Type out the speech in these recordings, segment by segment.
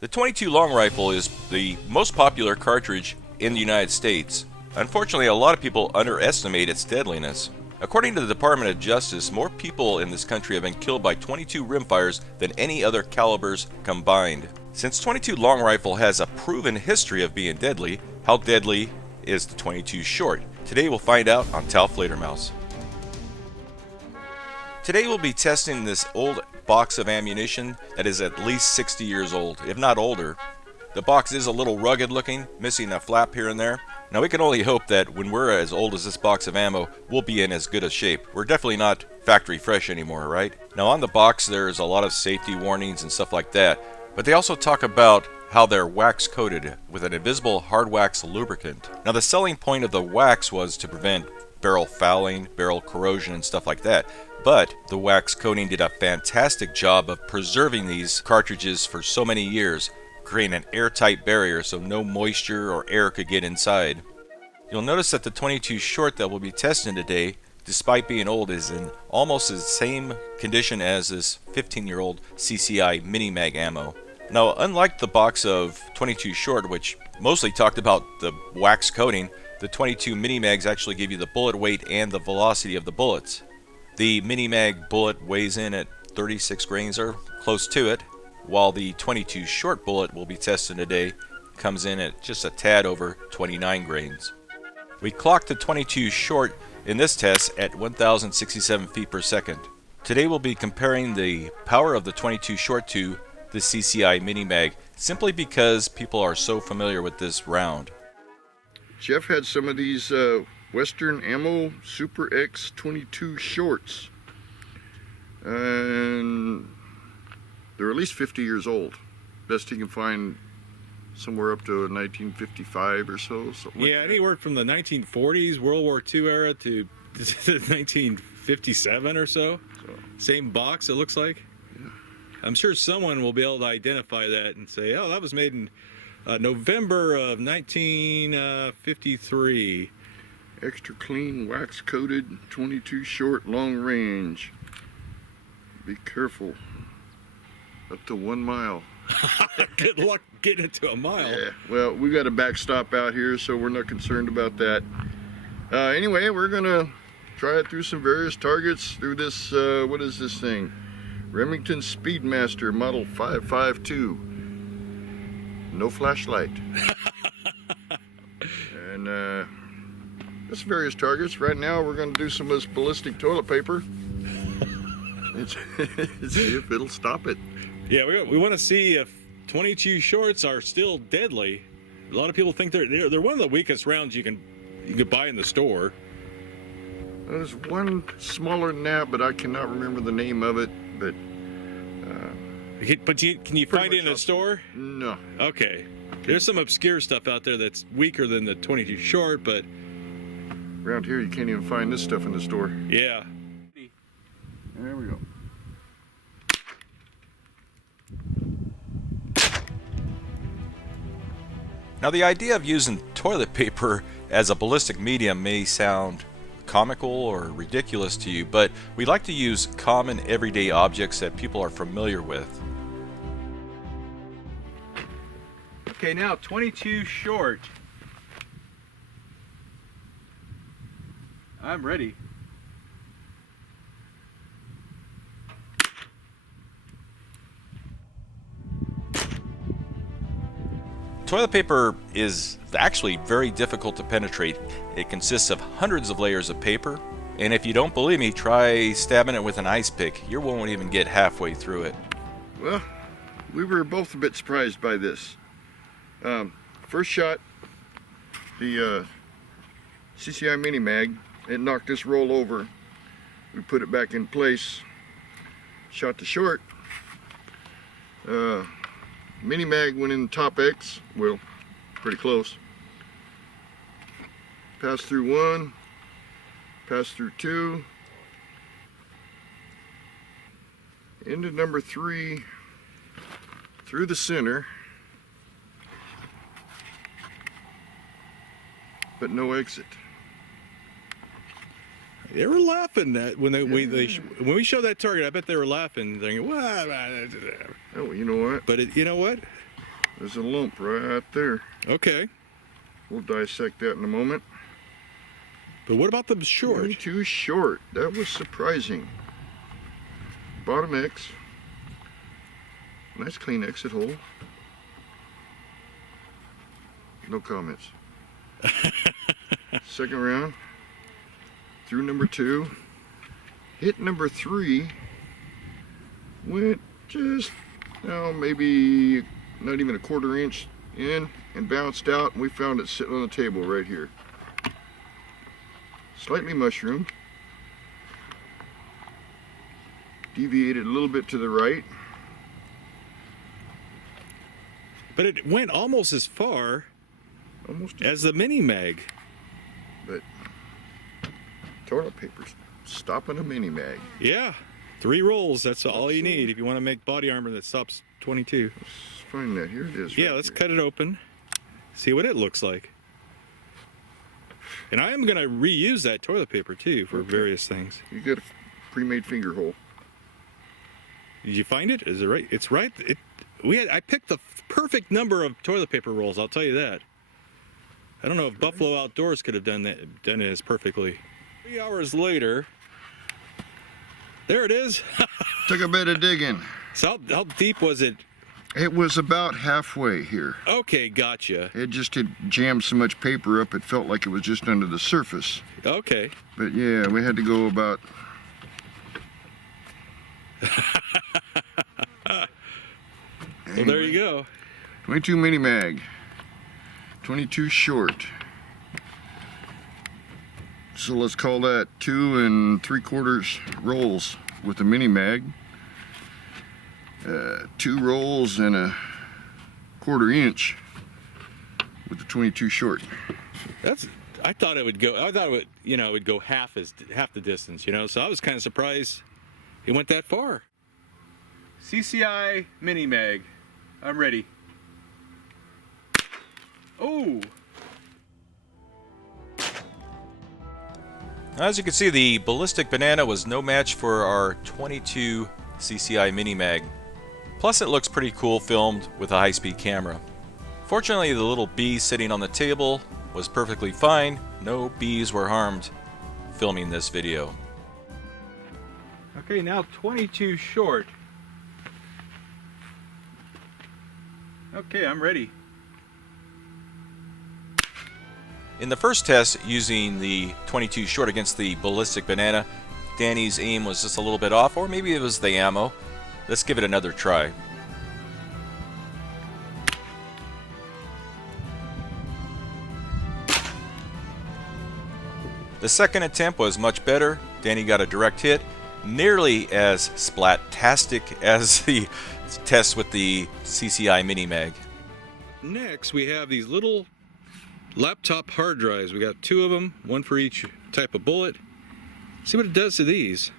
The 22 long rifle is the most popular cartridge in the United States. Unfortunately, a lot of people underestimate its deadliness. According to the Department of Justice, more people in this country have been killed by 22 rimfires than any other calibers combined. Since 22 long rifle has a proven history of being deadly, how deadly is the 22 short? Today we'll find out on Tal Fledermaus. Today we'll be testing this old box of ammunition that is at least 60 years old, if not older. The box is a little rugged looking, missing a flap here and there. Now we can only hope that when we're as old as this box of ammo, we'll be in as good a shape. We're definitely not factory fresh anymore, right? Now on the box there's a lot of safety warnings and stuff like that, but they also talk about how they're wax coated with an invisible hard wax lubricant. Now the selling point of the wax was to prevent barrel fouling, barrel corrosion and stuff like that. But the wax coating did a fantastic job of preserving these cartridges for so many years, creating an airtight barrier so no moisture or air could get inside. You'll notice that the 22 short that we'll be testing today, despite being old, is in almost the same condition as this 15-year-old CCI Mini-Mag ammo. Now, unlike the box of 22 short, which mostly talked about the wax coating, the 22 Mini-Mags actually give you the bullet weight and the velocity of the bullets. The Mini-Mag bullet weighs in at 36 grains or close to it, while the 22 short bullet we'll be testing today comes in at just a tad over 29 grains. We clocked the 22 short in this test at 1,067 feet per second. Today we'll be comparing the power of the 22 short to the CCI Mini-Mag, simply because people are so familiar with this round. Jeff had some of these Western Ammo Super X 22 shorts, and they're at least 50 years old. Best he can find somewhere up to 1955 or so. Yeah, anywhere from the 1940s, World War II era to 1957 or so. Same box, it looks like. Yeah. I'm sure someone will be able to identify that and say, oh, that was made in November of 1953. Extra clean, wax coated, 22 short, long range. Be careful. Up to 1 mile. Good luck getting it to a mile. Yeah, well, we got a backstop out here, so we're not concerned about that. Anyway, we're gonna try it through some various targets through this, what is this thing? Remington Speedmaster model 552. No flashlight. And just various targets. Right now we're gonna do some of this ballistic toilet paper. See if it'll stop it. Yeah, we want to see if 22 shorts are still deadly. A lot of people think they're one of the weakest rounds you can buy in the store. There's one smaller than that, but I cannot remember the name of it. But can you find it in the store? No. Okay. There's some obscure stuff out there that's weaker than the 22 short, but around here you can't even find this stuff in the store. Yeah. There we go. Now the idea of using toilet paper as a ballistic medium may sound comical or ridiculous to you, but we like to use common everyday objects that people are familiar with. Okay, now 22 short. I'm ready. Toilet paper is actually very difficult to penetrate. It consists of hundreds of layers of paper, and if you don't believe me, try stabbing it with an ice pick. You won't even get halfway through it. Well, we were both a bit surprised by this. First shot, the CCI Mini-Mag, it knocked this roll over. We put it back in place, shot the short. Mini-Mag went in top X, well, pretty close. Passed through one, passed through two, into number 3, through the center, but no exit. They were laughing at when when we showed that target. I bet they were laughing, thinking, "Well," oh, you know what? But you know what? There's a lump right there. Okay. We'll dissect that in a moment. But what about the short? Too short. That was surprising. Bottom X. Nice clean exit hole. No comments. Second round. Through number 2. Hit number 3. Went just, maybe not even a quarter inch in and bounced out, and we found it sitting on the table right here. Slightly mushroomed. Deviated a little bit to the right. But it went almost as far as the Mini-Mag. But toilet paper's stopping a Mini-Mag. Yeah. 3 rolls, that's all you need if you want to make body armor that stops 22. Let's find that. Here it is. Yeah, right let's here. cut it open. See what it looks like. And I am going to reuse that toilet paper too for various things. You got a pre-made finger hole. Did you find it? Is it right? It's right. I picked the perfect number of toilet paper rolls, I'll tell you that. I don't know if Buffalo Outdoors could have done it as perfectly. 3 hours later, there it is. Took a bit of digging. So how deep was it? It was about halfway here. Okay, gotcha. It just had jammed so much paper up, it felt like it was just under the surface. Okay. But yeah, we had to go about... Well, there you go. 22 Mini-Mag. 22 short. So let's call that 2 3/4 rolls with the Mini-Mag. 2 rolls and a quarter inch with the 22 short. I thought it would go. I thought it would, it would go half the distance. So I was kind of surprised it went that far. CCI Mini-Mag. I'm ready. Oh! As you can see, the Ballistic Banana was no match for our 22 CCI Mini-Mag. Plus, it looks pretty cool filmed with a high-speed camera. Fortunately, the little bee sitting on the table was perfectly fine. No bees were harmed filming this video. Okay, now 22 short. Okay, I'm ready. In the first test, using the 22 short against the Ballistic Banana, Danny's aim was just a little bit off, or maybe it was the ammo. Let's give it another try. The second attempt was much better. Danny got a direct hit, nearly as splat-tastic as the test with the CCI Mini-Mag. Next, we have these little laptop hard drives. We got 2 of them, 1 for each type of bullet. See what it does to these.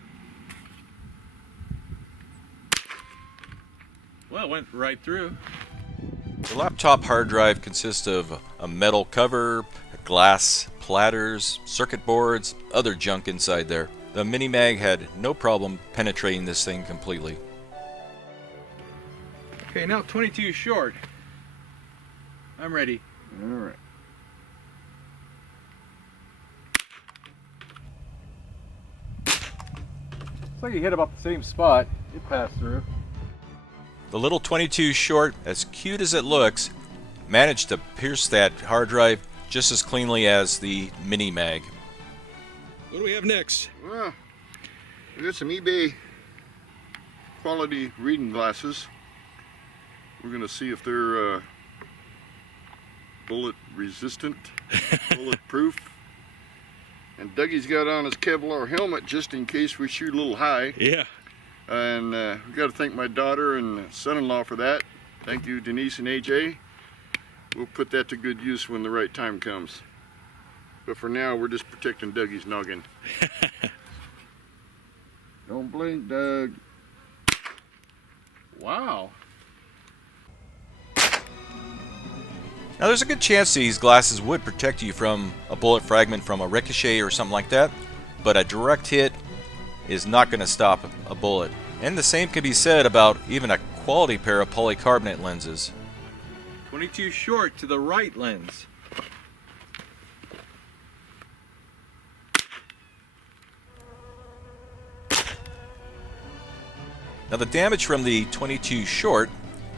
Well, it went right through. The laptop hard drive consists of a metal cover, glass platters, circuit boards, other junk inside there. The Mini-Mag had no problem penetrating this thing completely. Okay, now 22 short. I'm ready. All right. Looks like you hit about the same spot. It passed through. The little 22 short, as cute as it looks, managed to pierce that hard drive just as cleanly as the Mini-Mag. What do we have next? Well, we got some eBay quality reading glasses. We're going to see if they're bullet resistant, bulletproof. And Dougie's got on his Kevlar helmet just in case we shoot a little high. Yeah. And we've got to thank my daughter and son-in-law for that. Thank you, Denise and AJ. We'll put that to good use when the right time comes. But for now, we're just protecting Dougie's noggin. Don't blink, Doug. Wow. Now there's a good chance these glasses would protect you from a bullet fragment from a ricochet or something like that, but a direct hit is not going to stop a bullet. And the same can be said about even a quality pair of polycarbonate lenses. 22 short to the right lens. Now the damage from the 22 short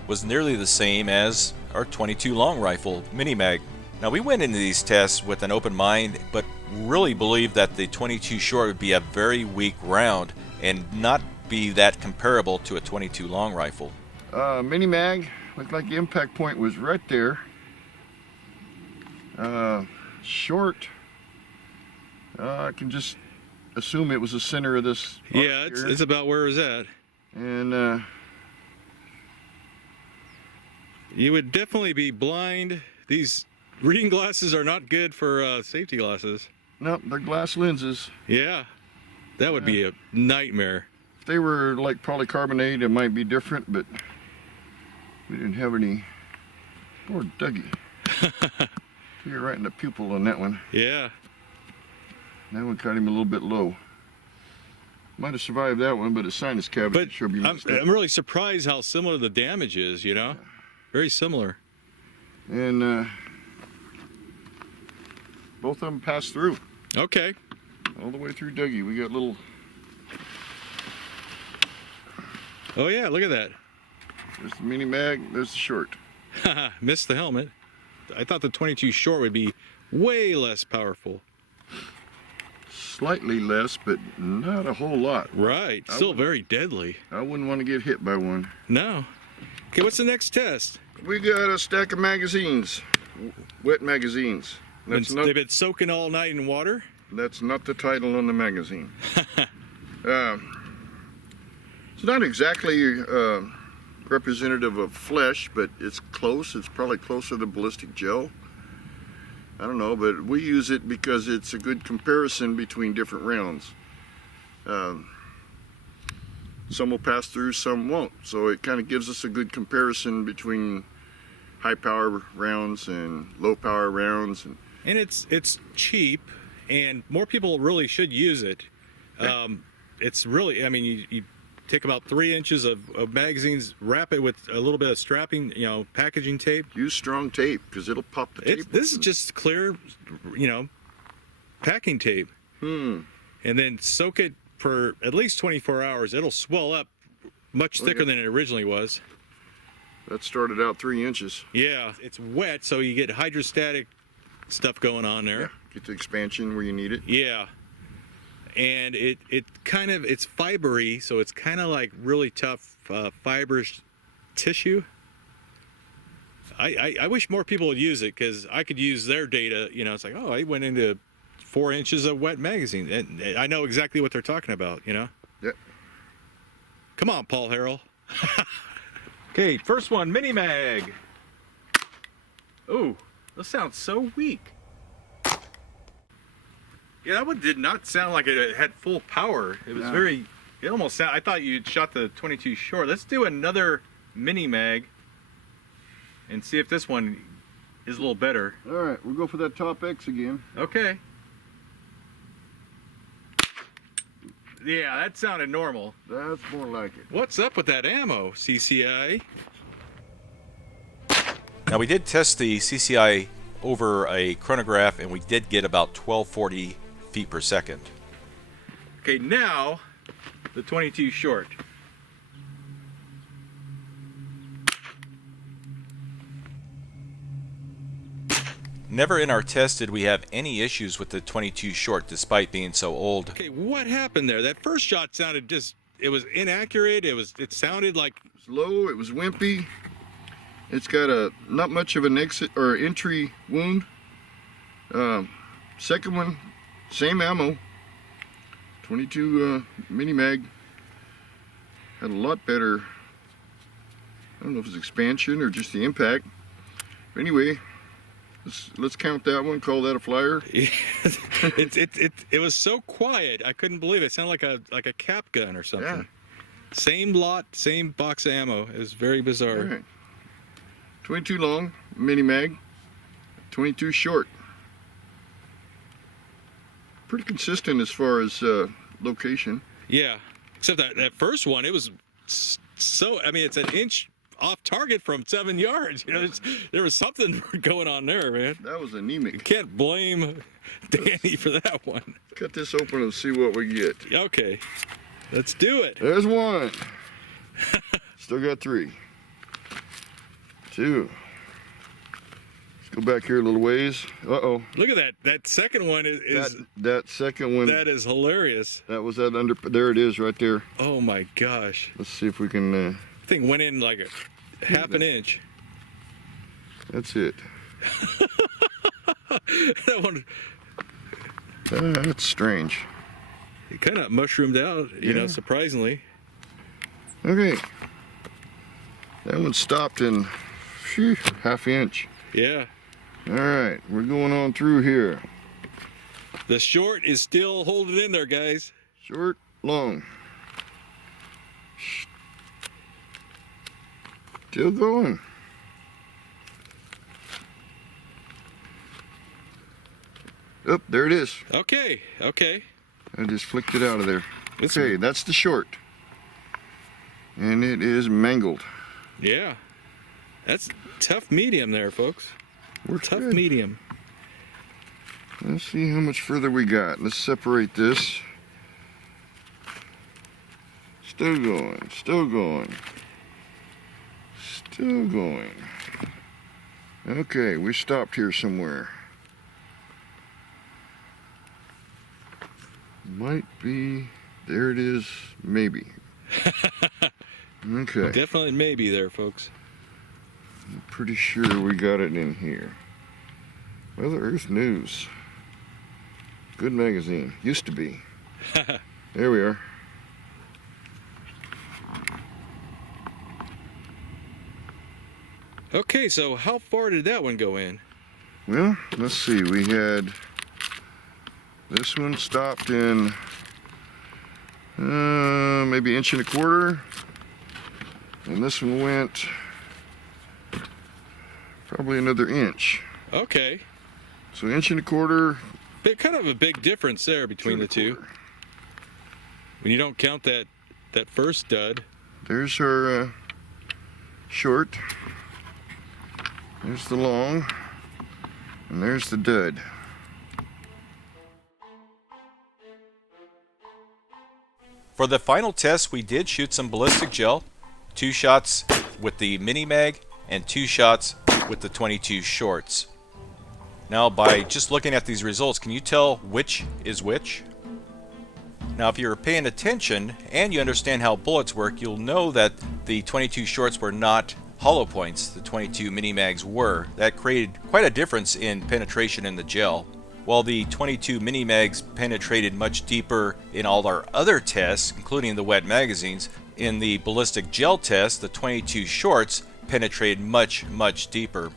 was nearly the same as our 22 long rifle Mini-Mag. Now we went into these tests with an open mind, but really believed that the 22 short would be a very weak round and not be that comparable to a 22 long rifle. Mini-Mag looked like the impact point was right there. Short, I can just assume it was the center of this. Yeah, it's about where it was at. And you would definitely be blind. These reading glasses are not good for safety glasses. nope, they're glass lenses. Yeah, that would be a nightmare. If they were like polycarbonate, it might be different, but we didn't have any. Poor Dougie. You're right in the pupil on that one. Yeah. That one caught him a little bit low. Might have survived that one, but his sinus cavity But sure be messed up. I'm really surprised how similar the damage is, you know? Very similar. And both of them passed through. Okay. All the way through Dougie. We got little. Oh yeah, look at that. There's the Mini-Mag, there's the short. Missed the helmet. I thought the 22 short would be way less powerful. Slightly less, but not a whole lot. Right. Still very deadly. I wouldn't want to get hit by one. No. Okay, what's the next test? We got a stack of magazines, wet magazines. They've been soaking all night in water? That's not the title on the magazine. It's not exactly representative of flesh, but it's close. It's probably closer to Ballistic Gel. I don't know, but we use it because it's a good comparison between different rounds. Some will pass through, some won't. So it kind of gives us a good comparison between high power rounds and low power rounds. And it's cheap, and more people really should use it. It's really, I mean, you take about 3 inches of magazines, wrap it with a little bit of strapping, you know, packaging tape. Use strong tape because it'll pop the tape. This is just clear, you know, packing tape. And then soak it for at least 24 hours. It'll swell up much thicker than it originally was. That started out 3 inches. Yeah, it's wet, so you get hydrostatic stuff going on there. Yeah, get the expansion where you need it. Yeah. And it kind of, it's fibery, so it's kind of like really tough fibrous tissue. I wish more people would use it, because I could use their data. You know, it's like, oh, I went into 4 inches of wet magazine, and I know exactly what they're talking about, you know? Yep. Come on, Paul Harrell. Okay, first one, Mini-Mag. Ooh, this sounds so weak. Yeah, that one did not sound like it had full power. It was very, it almost sounded, I thought you'd shot the 22 short. Let's do another Mini-Mag and see if this one is a little better. All right, we'll go for that top X again. Okay. Yeah, that sounded normal. That's more like it. What's up with that ammo, CCI? Now we did test the CCI over a chronograph, and we did get about 1240 feet per second. Okay, now the 22 short. Never in our test did we have any issues with the 22 short, despite being so old. Okay, what happened there? That first shot sounded just, it was inaccurate. It sounded like, It was low, it was wimpy. It's got not much of an exit or entry wound. Second one, same ammo. 22 Mini-Mag. Had a lot better, I don't know if it's expansion or just the impact. But anyway, let's count that one, call that a flyer. it was so quiet, I couldn't believe it. It sounded like a cap gun or something. Yeah. Same lot, same box of ammo. It was very bizarre. All right. 22 long, Mini-Mag, 22 short. Pretty consistent as far as location. Yeah, except that first one, it was so, I mean, it's an inch off target from 7 yards. You know, there was something going on there, man. That was You anemic. can't blame Danny for that one. Cut this open and see what we get. Okay, let's do it. There's one. Still got 3. 2. Let's go back here a little ways. Uh-oh. Look at that. That second one is that second one. that is hilarious. That was that under. There it is, right there. Oh my gosh. Let's see if we can. I think went in like a half an inch. That's it. That one. That's strange. It kind of mushroomed out, you know, Yeah. surprisingly. Okay. That one stopped in half inch. Yeah. All right, we're going on through here. The short is still holding in there, guys. Short, long. Still going. Oh, there it is. Okay, okay. I just flicked it out of there. It's- Okay, that's the short. And it is mangled. Yeah. That's tough medium there, folks. Works Tough good. medium. Let's see how much further we got. Let's separate this. Still going, still going. Still going. Okay, we stopped here somewhere. Might be, there it is, maybe. Okay, Definitely maybe there, folks. I'm pretty sure we got it in here. Mother Earth News. Good magazine, used to be. There we are. Okay, so how far did that one go in? Well, let's see, we had this one stopped in maybe 1.25 inches, and this one went probably another inch. Okay. So 1.25 inches. Kind of a big difference there between the two. When you don't count that first stud. There's our short. There's the long. And there's the dud. For the final test, we did shoot some ballistic gel, 2 shots with the Mini-Mag and 2 shots with the 22 shorts. Now, by just looking at these results, can you tell which is which? Now, if you're paying attention and you understand how bullets work, you'll know that the 22 shorts were not hollow points. The 22 Mini-Mags were. That created quite a difference in penetration in the gel. While the 22 Mini-Mags penetrated much deeper in all our other tests, including the wet magazines, in the ballistic gel test, the 22 shorts penetrated much, much deeper.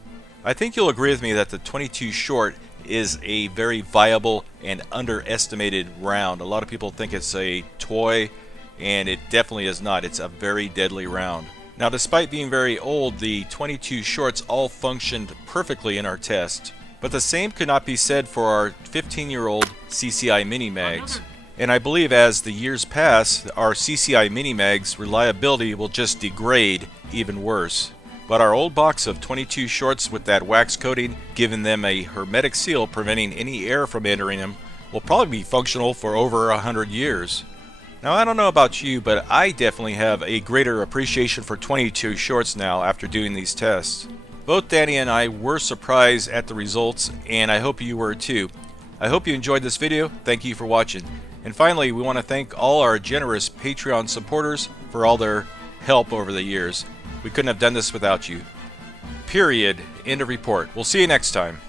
I think you'll agree with me that the 22 short is a very viable and underestimated round. A lot of people think it's a toy, and it definitely is not. It's a very deadly round. Now, despite being very old, the 22 shorts all functioned perfectly in our test. But the same could not be said for our 15-year-old CCI Mini-Mags. And I believe as the years pass, our CCI Mini-Mags reliability will just degrade even worse. But our old box of 22 shorts with that wax coating, giving them a hermetic seal preventing any air from entering them, will probably be functional for over 100 years. Now, I don't know about you, but I definitely have a greater appreciation for 22 shorts now after doing these tests. Both Danny and I were surprised at the results, and I hope you were too. I hope you enjoyed this video. Thank you for watching. And finally, we want to thank all our generous Patreon supporters for all their help over the years. We couldn't have done this without you. Period. End of report. We'll see you next time.